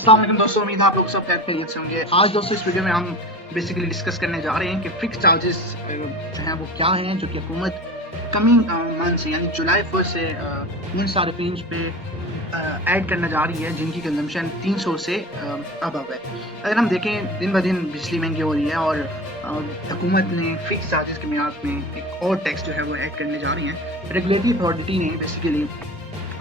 अस्सलाम वालेकुम दोस्तों, उम्मीद है आप लोग सब खैरियत से होंगे। आज दोस्तों इस वीडियो में हम बेसिकली डिस्कस करने जा रहे हैं कि फिक्स चार्जेस जो हैं वो क्या हैं, जो कि हुकूमत कमिंग मंथ्स यानी जुलाई 1 से इन सार्फिन पे ऐड करने जा रही है जिनकी कंजम्पशन 300 से अबव है। अगर हम देखें दिन ब दिन बिजली महंगी हो रही है और हुकूमत ने फिक्स चार्जेस के मियाद में एक और टैक्स जो है वो ऐड करने जा रही है। रेगुलेटरी अथॉरिटी ने बेसिकली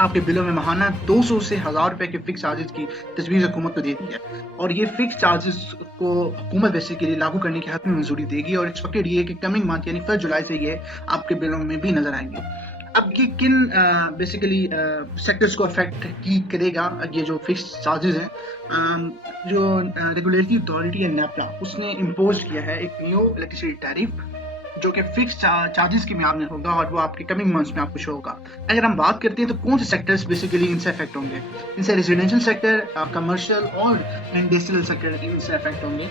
आपके बिलों में महाना 200 से 1000 रुपए के फिक्स चार्जेस की तजवीज़ हुकूमत को दे दी है और ये फिक्स चार्जेस को हुकूमत बेसिकली लागू करने की हद में मंजूरी देगी और एक्सपेक्टेड ये कि कमिंग मंथ यानी 1 जुलाई से ये आपके बिलों में भी नजर आएंगे। अब ये किन बेसिकली सेक्टर्स को अफेक्ट की करेगा ये जो फिक्स चार्जेस हैं, जो रेगुलेटरी अथॉरिटी है नेपला उसने इम्पोज किया है एक न्यू इलेक्ट्रिसिटी टैरिफ जो कि फिक्स चार्जेस की मियाद में होगा और वो आपके कमिंग मंथ्स में आपको शो होगा। अगर हम बात करते हैं तो कौन से सेक्टर्स बेसिकली इनसे अफेक्ट होंगे, इनसे रेजिडेंशियल सेक्टर, कमर्शियल और इंडस्ट्रियल सेक्टर इनसे अफेक्ट होंगे।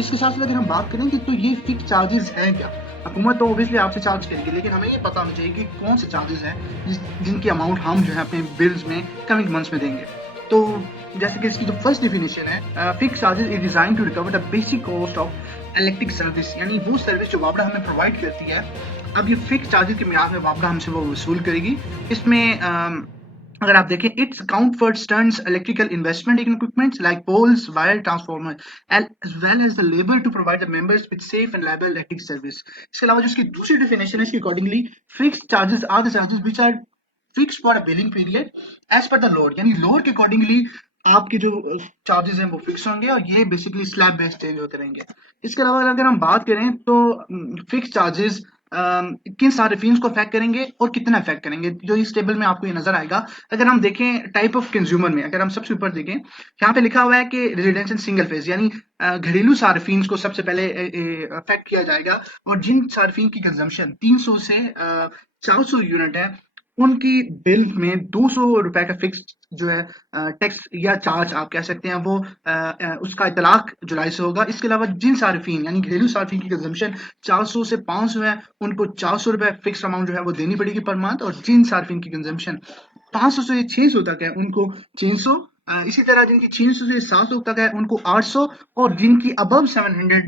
इसके साथ साथ अगर हम बात करें कि तो ये फिक्स चार्जेस हैं क्या, हुकूमत तो ऑब्वियसली आपसे चार्ज करेगी लेकिन हमें ये पता होना चाहिए कि कौन से चार्जेस हैं जिनकी अमाउंट हम जो है अपने बिल्स में कमिंग मंथ्स में देंगे। तो जैसे कि इसकी जो फर्स्ट डेफिनेशन है, fix charges is design to recover the basic cost of electric service, यानी वो सर्विस जो वापडा हमें प्रोवाइड करती है। अब ये फिक्स चार्जेस के मियाद में वापडा हमसे वो वसूल करेगी। इसमें अगर आप देखें it's account for sterns electrical investment in equipments like poles wire transformer as well as the labour to provide the members with safe and liable electric service. इसके अलावा जो इसकी दूसरी डेफिनेशन है इसके accordingly fix charges are the charges which are fixed for a billing period as per the load, यानी load के accordingly आपके जो चार्जेस हैं वो फिक्स होंगे और ये बेसिकली स्लैब बेस्ड चेंज होते रहेंगे। इसके अलावा अगर हम बात करें तो फिक्स चार्जेस किन सार्फिन को अफेक्ट करेंगे और कितना अफेक्ट करेंगे, जो इस टेबल में आपको ये नजर आएगा। अगर हम देखें टाइप ऑफ कंज्यूमर में, अगर हम सबसे ऊपर देखें यहाँ पे लिखा हुआ है कि रेजिडेंशियल सिंगल फेज यानी घरेलू सार्फिन को सबसे पहले अफेक्ट किया जाएगा और जिन सार्फिन की कंजम्पशन 300 से 400 यूनिट है उनकी बिल में 200 रुपए का फिक्स जो है टैक्स या चार्ज आप कह सकते हैं वो उसका इतलाक जुलाई से होगा। इसके अलावा जिन सार्फिन यानी घरेलू सार्फिन की कंजम्पशन 400 से 500 है उनको 400 रुपए फिक्स अमाउंट जो है वो देनी पड़ेगी पर मंथ, और जिन सार्फिन की कंजम्पशन 500 से 600 तक है उनको 600, इसी तरह जिनकी 600 से 700 तक है उनको 800 और जिनकी अबव 700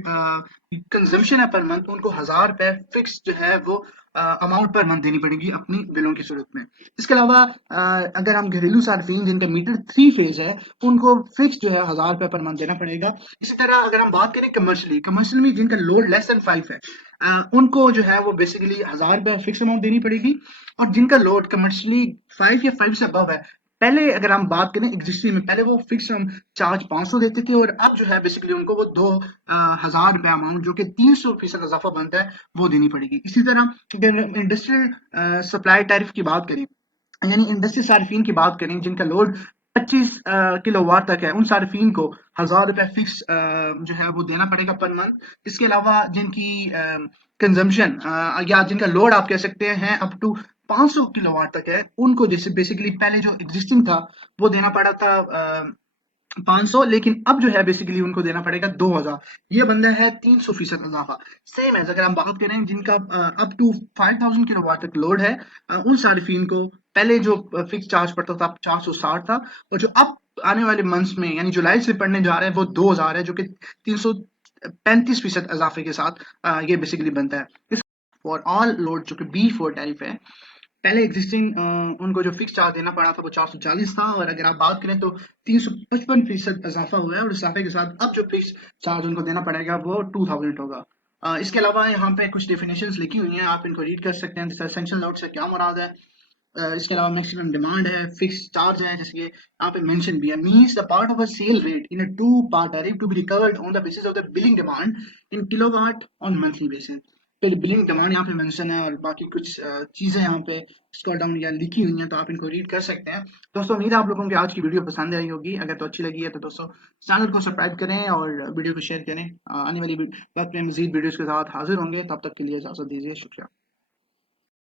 कंजम्पशन है पर मंथ उनको 1000 रुपए फिक्स जो है वो अमाउंट पर मंथ देनी पड़ेगी अपनी बिलों की सूरत में। इसके अलावा अगर हम घरेलू सार्फिन जिनका मीटर 3 फेज है उनको फिक्स जो है 1000 रुपए पर मंथ देना पड़ेगा। इसी तरह अगर हम बात करें कमर्शियल में जिनका लोड लेस देन 5 है उनको जो है वो बेसिकली 1000 रुपए फिक्स अमाउंट देनी पड़ेगी, और जिनका लोड कमर्शियली 5 या 5 से अबव है, पहले अगर हम बात करें एग्जिस्टिंग में पहले वो फिक्स हम चार्ज 500 देते थे और अब जो है बेसिकली उनको वो 2000 रुपए अमाउंट जो कि 300% इजाफा बनता है वो देनी पड़ेगी। इसी तरह अगर इंडस्ट्रियल सप्लाई टैरिफ की बात करें यानी इंडस्ट्री सार्फिन की बात करें जिनका लोड 25 किलोवाट तक है उन सार्फिन को 1000 रुपए फिक्स जो है वो देना पड़ेगा पर मंथ। इसके अलावा जिनकी कंजम्पशन या जिनका लोड आप कह सकते हैं अप टू 500 किलोवाट तक है उनको जैसे बेसिकली पहले जो एग्जिस्टिंग था वो देना पड़ा था 500, लेकिन अब जो है बेसिकली उनको देना पड़ेगा 2000। ये बंदा है 300% इजाफा। सेम है अगर हम बात करें जिनका अप टू 5000 किलोवाट तक लोड है उन सार्फिन को पहले जो फिक्स चार्ज पड़ता था 460 था और जो अब आने वाले मंथ्स में यानी जुलाई से पड़ने जा रहे हैं वो 2000 है जो कि 335% इजाफे के साथ ये बेसिकली बनता है। फॉर ऑल लोड जो कि B4 टैरिफ है, पहले एग्जिस्टिंग उनको जो फिक्स चार्ज देना पड़ा था वो 440 था और अगर आप बात करें तो 355% इजाफा हुआ है और इजाफे के साथ अब जो फिक्स चार्ज उनको देना पड़ेगा वो 2000 होगा। इसके अलावा यहाँ पे कुछ डेफिनेशंस लिखी हुई हैं, आप इनको रीड कर सकते हैं। जैसे एसेंशियल लोड से क्या मुराद है, इसके अलावा मैक्सिमम डिमांड है, फिक्स चार्ज है जैसे कि यहाँ पे मेंशन भी है, means the part of a sale rate in a two part tariff to be recovered on the basis of the billing demand in kilowatt on monthly basis. तो billing demand यहाँ पे मेंशन है और बाकी कुछ चीजें यहाँ पे स्क्रॉल डाउन या लिखी हुई हैं तो आप इनको रीड कर सकते हैं। दोस्तों उम्मीद है आप लोगों को आज की वीडियो पसंद आई होगी, अगर तो अच्छी लगी है तो दोस्तों चैनल को सब्सक्राइब करें और वीडियो को शेयर करें। आने वाली वक्त में मजीद वीडियोस के साथ हाजिर होंगे, तब तक के लिए इजाजत दीजिए, शुक्रिया।